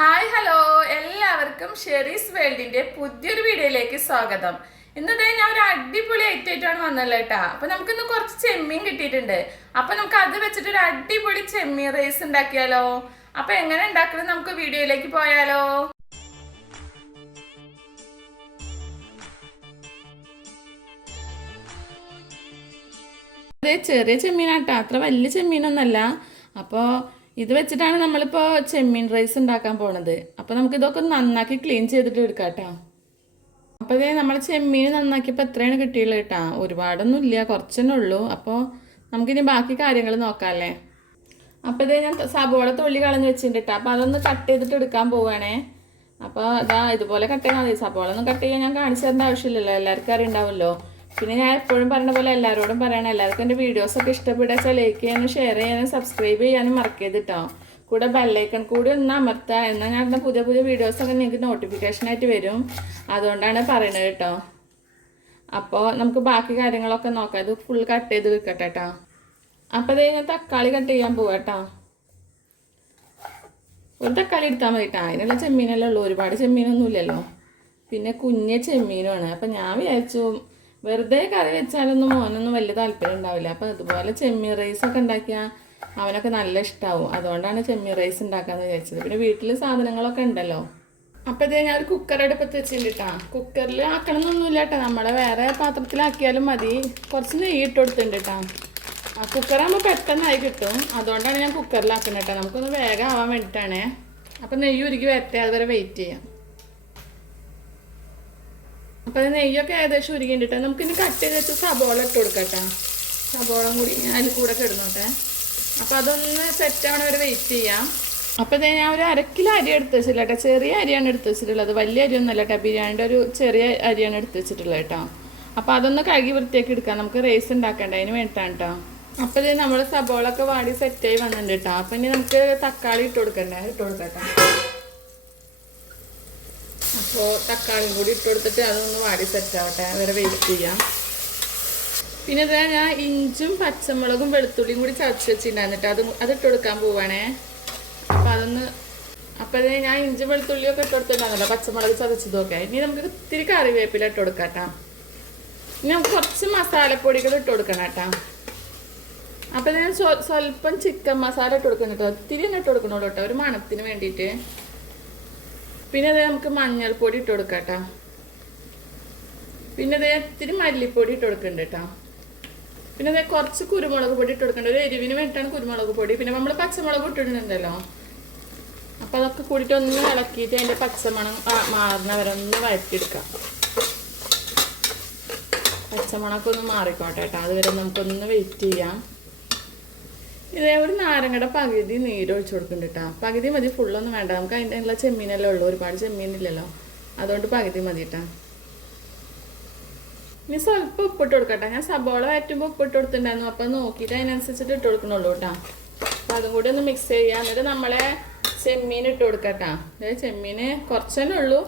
Hi hello. എല്ലാവർക്കും ഷെറീസ് വേൾഡിന്റെ പുതിയൊരു വീഡിയോയിലേക്ക് സ്വാഗതം. ഇന്നത്തെ ഞാൻ ഒരു അടിപൊളി ഐറ്റായിട്ടാണ് വന്നല്ലോ കേട്ടാ. അപ്പൊ നമുക്കിന്ന് കുറച്ച് ചെമ്മീൻ കിട്ടിയിട്ടുണ്ട്. അപ്പൊ നമുക്ക് അത് വെച്ചിട്ട് ഒരു അടിപൊളി ചെമ്മീൻ റൈസ് ഉണ്ടാക്കിയാലോ? അപ്പൊ എങ്ങനെ ഉണ്ടാക്കുന്നത് നമുക്ക് വീഡിയോയിലേക്ക് പോയാലോ? ചെറിയ ചെമ്മീനാട്ടോ. അത്ര വലിയ ചെമ്മീനൊന്നല്ല. അപ്പോൾ ഇത് വെച്ചിട്ടാണ് നമ്മളിപ്പോൾ ചെമ്മീൻ റൈസ് ഉണ്ടാക്കാൻ പോണത്. അപ്പോൾ നമുക്ക് ഇതൊക്കെ നന്നാക്കി ക്ലീൻ ചെയ്തിട്ട് എടുക്കാം കേട്ടോ അപ്പോൾ ഇതേ നമ്മൾ ചെമ്മീൻ നന്നാക്കിയപ്പോൾ എത്രയാണ് കിട്ടിയുള്ളത് കേട്ടോ? ഒരുപാടൊന്നും ഇല്ല കുറച്ചെന്നെ ഉള്ളൂ. അപ്പോൾ നമുക്കിനി ബാക്കി കാര്യങ്ങൾ നോക്കാമല്ലേ അപ്പോൾ ഇതേ ഞാൻ സബോള തൊള്ളി കളഞ്ഞ് വെച്ചിട്ടുണ്ട് കേട്ടോ. അപ്പോൾ അതൊന്ന് കട്ട് ചെയ്തിട്ട് എടുക്കാൻ പോവുകയാണേ അപ്പോൾ ഇതാ ഇതുപോലെ കട്ട് ചെയ്താൽ മതി. സബോള ഒന്നും കട്ട് ചെയ്യാൻ ഞാൻ കാണിച്ചു തരേണ്ട ആവശ്യമില്ലല്ലോ. എല്ലാവർക്കും അറിയുണ്ടാവുമല്ലോ. പിന്നെ ഞാൻ എപ്പോഴും പറഞ്ഞ പോലെ എല്ലാവരോടും പറയണം എല്ലാവർക്കും എന്റെ വീഡിയോസൊക്കെ ഇഷ്ടപ്പെടുക ലൈക്ക് ചെയ്യാനും ഷെയർ ചെയ്യാനും സബ്സ്ക്രൈബ് ചെയ്യാനും മറക്കരുത് കേട്ടോ കൂടെ ബെല്ലൈക്കൺ കൂടി ഒന്ന് അമർത്തുക എന്നാൽ ഞാൻ പുതിയ പുതിയ വീഡിയോസൊക്കെ നിങ്ങൾക്ക് നോട്ടിഫിക്കേഷൻ ആയിട്ട് വരും. അതുകൊണ്ടാണ് പറയുന്നത് കേട്ടോ അപ്പോൾ നമുക്ക് ബാക്കി കാര്യങ്ങളൊക്കെ നോക്കാം. ഇത് ഫുൾ കട്ട് ചെയ്ത് വെക്കട്ടെ കേട്ടോ അപ്പോൾ അത് ഞാൻ തക്കാളി കട്ട് ചെയ്യാൻ പോവാം കേട്ടോ ഒരു തക്കാളി എടുത്താൽ മതി കേട്ടോ അതിനുള്ള ചെമ്മീനല്ലേ ഉള്ളൂ. ഒരുപാട് ചെമ്മീനൊന്നും ഇല്ലല്ലോ പിന്നെ കുഞ്ഞ ചെമ്മീനുമാണ്. അപ്പം ഞാൻ വിചാരിച്ചു വെറുതെ കറി വെച്ചാലൊന്നും മോനൊന്നും വലിയ താല്പര്യം ഉണ്ടാവില്ല. അപ്പം അതുപോലെ ചെമ്മീൻ ഒക്കെ ഉണ്ടാക്കിയാൽ അവനൊക്കെ നല്ല ഇഷ്ടമാവും അതുകൊണ്ടാണ് ചെമ്മീൻ റൈസ് ഉണ്ടാക്കാന്ന് വിചാരിച്ചത്. പിന്നെ വീട്ടിൽ സാധനങ്ങളൊക്കെ ഉണ്ടല്ലോ. അപ്പം ഇതേ ഞാൻ ഒരു കുക്കർ അടുപ്പത്ത് വെച്ചിട്ടുണ്ട് കേട്ടോ കുക്കറിൽ ആക്കണമെന്നൊന്നുമില്ല കേട്ടോ നമ്മൾ വേറെ പാത്രത്തിലാക്കിയാലും മതി. കുറച്ച് നെയ്യ് ഇട്ട് കൊടുത്തിട്ടുണ്ട് ആ കുക്കറാകുമ്പോൾ പെട്ടെന്നായി കിട്ടും. അതുകൊണ്ടാണ് ഞാൻ കുക്കറിലാക്കുന്നത് കേട്ടോ നമുക്കൊന്ന് വേഗം ആവാൻ വേണ്ടിയിട്ടാണേ അപ്പം നെയ്യ് ഉരുക്കി വരട്ടെ. അതുവരെ വെയിറ്റ് ചെയ്യാം. അപ്പം അത് നെയ്യൊക്കെ ഏകദേശം ഉരുകിണ്ടിട്ട് നമുക്കിനി കട്ട് ചെയ്ത് വെച്ച് സബോള ഇട്ട് കൊടുക്കട്ടെ. സബോള കൂടി അതിൽ കൂടെ കിടന്നോട്ടെ. അപ്പം അതൊന്ന് സെറ്റാവണ വരെ വെയിറ്റ് ചെയ്യാം. അപ്പം ഇതേ ഞാൻ ഒരു അരക്കിലോ കിലോ അരി എടുത്ത് കേട്ടോ ചെറിയ അരിയാണ് എടുത്ത് വെച്ചിട്ടുള്ളത്. വലിയ അരിയൊന്നുമല്ല കേട്ടോ. ബിരിയാണിയുടെ ഒരു ചെറിയ അരിയാണ് എടുത്ത് വെച്ചിട്ടുള്ളത് കേട്ടോ. അപ്പം അതൊന്ന് കഴുകി വൃത്തിയാക്കി എടുക്കാം. നമുക്ക് റൈസ് ഉണ്ടാക്കണ്ട. അതിന് വേണ്ടിയിട്ടാണ് കേട്ടോ. അപ്പം ഇത് നമ്മൾ സബോളൊക്കെ വാടി സെറ്റായി വന്നിട്ടുണ്ട് കേട്ടോ. അപ്പം ഇനി നമുക്ക് തക്കാളി ഇട്ട് കൊടുക്കണ്ടേ? ഇട്ട് കൊടുക്കട്ടെ അപ്പോൾ തക്കാളിയും കൂടി ഇട്ട് കൊടുത്തിട്ട് അതൊന്ന് വാടി സെറ്റാവട്ടെ. വരെ വെയിറ്റ് ചെയ്യാം. പിന്നെ ഇതാ ഞാൻ ഇഞ്ചും പച്ചമുളകും വെളുത്തുള്ളിയും കൂടി ചതച്ച് വെച്ചിട്ടുണ്ടായിരുന്നിട്ട് അത് അത് ഇട്ട് കൊടുക്കാൻ പോവാണേ. അപ്പം അതൊന്ന് അപ്പം അതിന് ഞാൻ ഇഞ്ചും വെളുത്തുള്ളിയൊക്കെ ഇട്ട് കൊടുത്തിട്ടുണ്ടായിരുന്നില്ല. പച്ചമുളക് ചതച്ചതൊക്കെ ഇനി നമുക്ക് ഇത്തിരി കറിവേപ്പില ഇട്ട് കൊടുക്കാം ഇനി നമുക്ക് കുറച്ച് മസാലപ്പൊടികൾ ഇട്ട് കൊടുക്കണം കേട്ടോ. അപ്പം ഞാൻ സ്വ- സ്വല്പം ചിക്കൻ മസാല ഇട്ട് കൊടുക്കണം കേട്ടോ. ഇത്തിരി തന്നെ ഇട്ട് കൊടുക്കണോളൂ കേട്ടോ. ഒരു മണത്തിന് വേണ്ടിയിട്ട്. പിന്നെ അതേ നമുക്ക് മഞ്ഞൾപ്പൊടി ഇട്ട് കൊടുക്കാം കേട്ടോ പിന്നെ അതേ ഇത്തിരി മല്ലിപ്പൊടി ഇട്ട് കൊടുക്കുന്നുണ്ട് കേട്ടോ പിന്നെ അതേ കുറച്ച് കുരുമുളക് പൊടി ഇട്ട് കൊടുക്കേണ്ട. ഒരു എരിവിന് വേണ്ടിയിട്ടാണ് കുരുമുളക് പൊടി. പിന്നെ നമ്മൾ പച്ചമുളക് ഇട്ടിട്ടുണ്ടല്ലോ. അപ്പം അതൊക്കെ കൂടിയിട്ട് ഒന്ന് ഇളക്കിയിട്ട് അതിന്റെ പച്ചമണം മാറുന്ന വരെ ഒന്ന് വഴറ്റിയെടുക്കാം. പച്ചമണമൊക്കെ ഒന്ന് മാറിക്കോട്ടെ കേട്ടോ അതുവരെ നമുക്കൊന്ന് വെയിറ്റ് ചെയ്യാം. ഇതേ ഒരു നാരങ്ങയുടെ പകുതി നീര് ഒഴിച്ചു കൊടുക്കുന്നുണ്ട് കേട്ടോ പകുതി മതി ഫുള്ളൊന്നും വേണ്ട. നമുക്ക് അതിന്റെ ഉള്ള ചെമ്മീനല്ലേ ഉള്ളൂ. ഒരുപാട് ചെമ്മീനില്ലല്ലോ. അതുകൊണ്ട് പകുതി മതി കേട്ടോ ഇനി സ്വല്പം ഉപ്പിട്ട് കൊടുക്കട്ടെ. ഞാൻ സബോള വറ്റുമ്പോൾ ഉപ്പിട്ട് കൊടുത്തിട്ടുണ്ടായിരുന്നു. അപ്പം നോക്കിയിട്ട് അതിനനുസരിച്ചിട്ട് ഇട്ട് കൊടുക്കണുള്ളൂ കേട്ടോ അപ്പം അതും കൂടി ഒന്ന് മിക്സ് ചെയ്യുക എന്നിട്ട് നമ്മളെ ചെമ്മീൻ ഇട്ട് കൊടുക്കട്ടോ. അതായത് ചെമ്മീൻ കുറച്ചേ ഉള്ളൂ.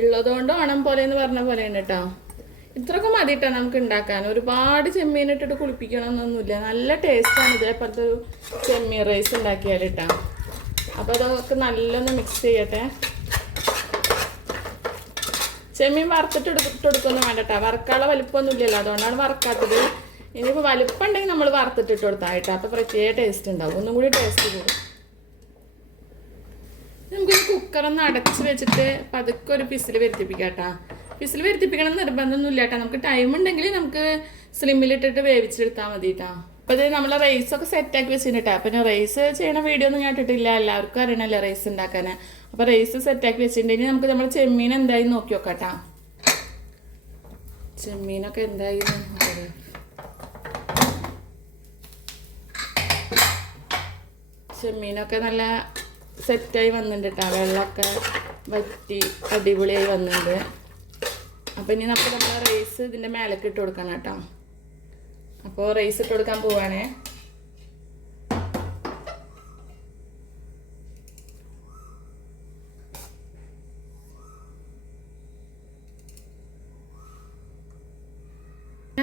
ഉള്ളതുകൊണ്ട് ഓണം പോലെ എന്ന് പറഞ്ഞ പോലെയാണ് കേട്ടോ ഇത്രയൊക്കെ മതി കേട്ടോ നമുക്ക് ഉണ്ടാക്കാൻ. ഒരുപാട് ചെമ്മീൻ ഇട്ടിട്ട് കുളിപ്പിക്കണമെന്നൊന്നുമില്ല നല്ല ടേസ്റ്റാണ് ഇതേപോലത്തെ ഒരു ചെമ്മീൻ റൈസ് ഉണ്ടാക്കിയാൽ കേട്ടോ അപ്പോൾ അതൊക്കെ നല്ലൊന്ന് മിക്സ് ചെയ്യട്ടെ. ചെമ്മീൻ വറുത്തിട്ട് എടുക്കൊന്നും വേണ്ട കേട്ടോ വറുക്കാനുള്ള വലിപ്പമൊന്നും ഇല്ലല്ലോ അതുകൊണ്ടാണ് വറുക്കാത്തത്. ഇനിയിപ്പോൾ വലിപ്പം ഉണ്ടെങ്കിൽ നമ്മൾ വറുത്തിട്ട് ഇട്ട് കൊടുത്താൽ കേട്ടോ അപ്പോൾ പ്രത്യേക ടേസ്റ്റ് ഉണ്ടാവും. ഒന്നും കൂടി ടേസ്റ്റ് കൂടും. നമുക്ക് കുക്കറൊന്ന് അടച്ച് വെച്ചിട്ട് പതുക്കെ ഒരു പിസിൽ വരുത്തിപ്പിക്കാം കേട്ടോ പിസിൽ വരുത്തിപ്പിക്കണം നിർബന്ധമൊന്നുമില്ല കേട്ടോ നമുക്ക് ടൈം ഉണ്ടെങ്കിൽ നമുക്ക് സ്ലിമ്മിലിട്ടിട്ട് വേവിച്ചെടുത്താൽ മതി കേട്ടോ അപ്പോൾ ഇത് നമ്മൾ റൈസൊക്കെ സെറ്റാക്കി വെച്ചിട്ടുണ്ട് കേട്ടോ പിന്നെ റൈസ് ചെയ്യണ വീഡിയോ ഒന്നും ഞാൻ ഇട്ടിട്ടില്ല. എല്ലാവർക്കും അറിയണമല്ലോ റൈസ് ഉണ്ടാക്കാൻ അപ്പോൾ റൈസ് സെറ്റാക്കി വെച്ചിട്ടുണ്ടെങ്കിൽ നമുക്ക് നമ്മുടെ ചെമ്മീൻ എന്തായി നോക്കി നോക്കാം കേട്ടോ ചെമ്മീനൊക്കെ എന്തായി ചെമ്മീനൊക്കെ നല്ല സെറ്റായി വന്നിട്ടുണ്ട് കേട്ടോ വെള്ളമൊക്കെ വറ്റി അടിപൊളിയായി വന്നിട്ടുണ്ട്. അപ്പോൾ ഇനി നമുക്ക് നമ്മുടെ റൈസ് ഇതിന്റെ മേലേക്ക് ഇട്ട് കൊടുക്കണം കേട്ടോ. അപ്പോൾ റൈസ് ഇട്ട് കൊടുക്കാൻ പോവാണേ.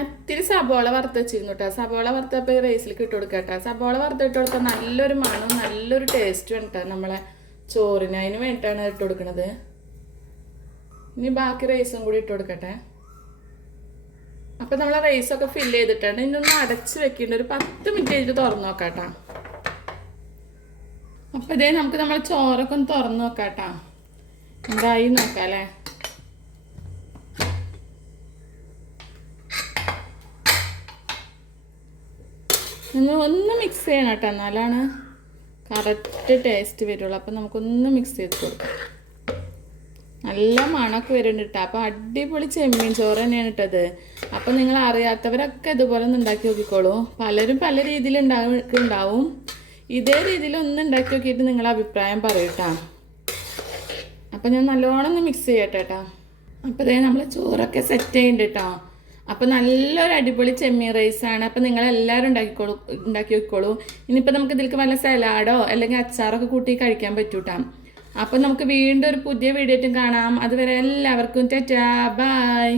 ഇത്തിരി സബോള വറുത്ത് വെച്ചിരുന്നു കേട്ടോ. സബോള വറുത്തപ്പോൾ റൈസിലേക്ക് ഇട്ട് കൊടുക്കുക കേട്ടോ. സബോള വറുത്തിട്ട് കൊടുത്താൽ നല്ലൊരു മണവും നല്ലൊരു ടേസ്റ്റും ഉണ്ട് നമ്മളെ ചോറിന്. അതിന് വേണ്ടിയിട്ടാണ് ഇട്ട് കൊടുക്കുന്നത് ഇനി ബാക്കി റൈസും കൂടി ഇട്ട് കൊടുക്കട്ടെ. അപ്പം നമ്മൾ റൈസൊക്കെ ഫില്ല് ചെയ്തിട്ടുണ്ട്. ഇതൊന്ന് അടച്ച് വെക്കേണ്ട. ഒരു പത്ത് മിനിറ്റ് കഴിഞ്ഞിട്ട് തുറന്നു നോക്കാട്ടാ. അപ്പം ഇതേ നമുക്ക് നമ്മളെ ചോറൊക്കെ ഒന്ന് തുറന്നു നോക്കാട്ടാ. എന്തായി നോക്കാം അല്ലേ നിങ്ങൾ ഒന്ന് മിക്സ് ചെയ്യണം കേട്ടോ. എന്നാലാണ് കറക്റ്റ് ടേസ്റ്റ് വരുള്ളൂ. അപ്പം നമുക്കൊന്ന് മിക്സ് ചെയ്ത് കൊടുക്കാം. നല്ല മണമൊക്കെ വരുന്നുണ്ട് കേട്ടോ അപ്പോൾ അടിപൊളി ചെമ്മീൻ ചോറ് തന്നെയാണ് ഇട്ടത് അപ്പം നിങ്ങൾ അറിയാത്തവരൊക്കെ ഇതുപോലെ ഒന്ന് ഉണ്ടാക്കി നോക്കിക്കോളൂ. പലരും പല രീതിയിൽ ഉണ്ടാവും ഇതേ രീതിയിൽ ഒന്ന് ഉണ്ടാക്കി നോക്കിയിട്ട് നിങ്ങൾ അഭിപ്രായം പറയൂട്ടാ അപ്പം ഞാൻ നല്ലോണം ഒന്ന് മിക്സ് ചെയ്യട്ടെ കേട്ടോ അപ്പോൾ ഇതേ നമ്മൾ ചോറൊക്കെ സെറ്റ് ചെയ്യുന്നുണ്ട് കേട്ടോ അപ്പോൾ നല്ലൊരു അടിപൊളി ചെമ്മീൻ റൈസാണ് അപ്പോൾ നിങ്ങൾ എല്ലാവരും ഉണ്ടാക്കിക്കോളൂ ഉണ്ടാക്കി വെക്കോളൂ ഇനിയിപ്പോൾ നമുക്ക് ഇതിലേക്ക് വല്ല സലാഡോ അല്ലെങ്കിൽ അച്ചാറൊക്കെ കൂട്ടി കഴിക്കാൻ പറ്റൂട്ടാ അപ്പോൾ നമുക്ക് വീണ്ടും ഒരു പുതിയ വീഡിയോ കാണാം. അതുവരെ എല്ലാവർക്കും ടാറ്റാ ബൈ